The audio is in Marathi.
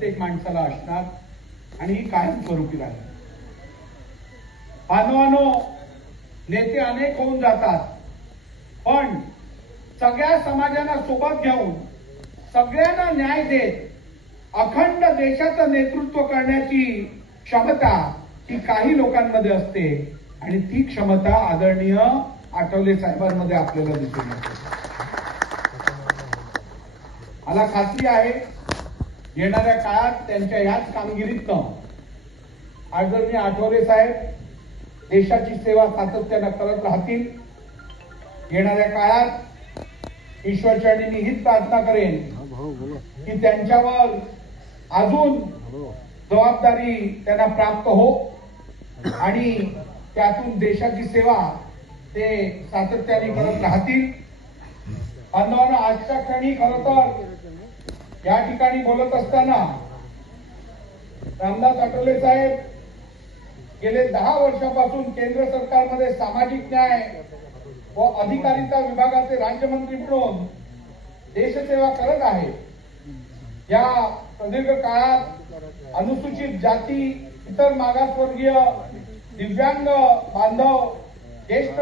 प्रत्येक माणसाला असणार आणि ही कायमस्वरूपी राहील। बांधवांनो, नेते अनेक होऊन जातात, पण सगळ्या समाजाला सोबत घेऊन सगळ्यांना न्याय देत अखंड देशाचं नेतृत्व करण्याची क्षमता ही काही लोकांमध्ये असते आणि ती क्षमता आदरणीय आठवले साहेबांमध्ये आपल्याला दिसून येते। मला खात्री आहे येणाऱ्या काळात त्यांच्या याच कामगिरीतनं आदरणीय आठवले साहेब देशाची सेवा सातत्यानं करत राहतील। येणाऱ्या काळात ईश्वरचरणी मी हीच प्रार्थना करेन की त्यांच्यावर अजून जबाबदारी त्यांना प्राप्त हो आणि त्यातून देशाची सेवा ते सातत्याने करत राहतील। बांधवांनो, आजच्या क्षणी खरं तर या ठिकाणी बोलत असताना रामदास आठवले साहेब गेले 10 वर्षापासून केंद्र सरकारमध्ये सामाजिक न्याय व अधिकारिता विभागाचे राज्यमंत्री म्हणून देशसेवा करत आहेत। या प्रदीर्घ काळात अनुसूचित जाती, इतर मागासवर्गीय, दिव्यांग बांधव, ज्येष्ठ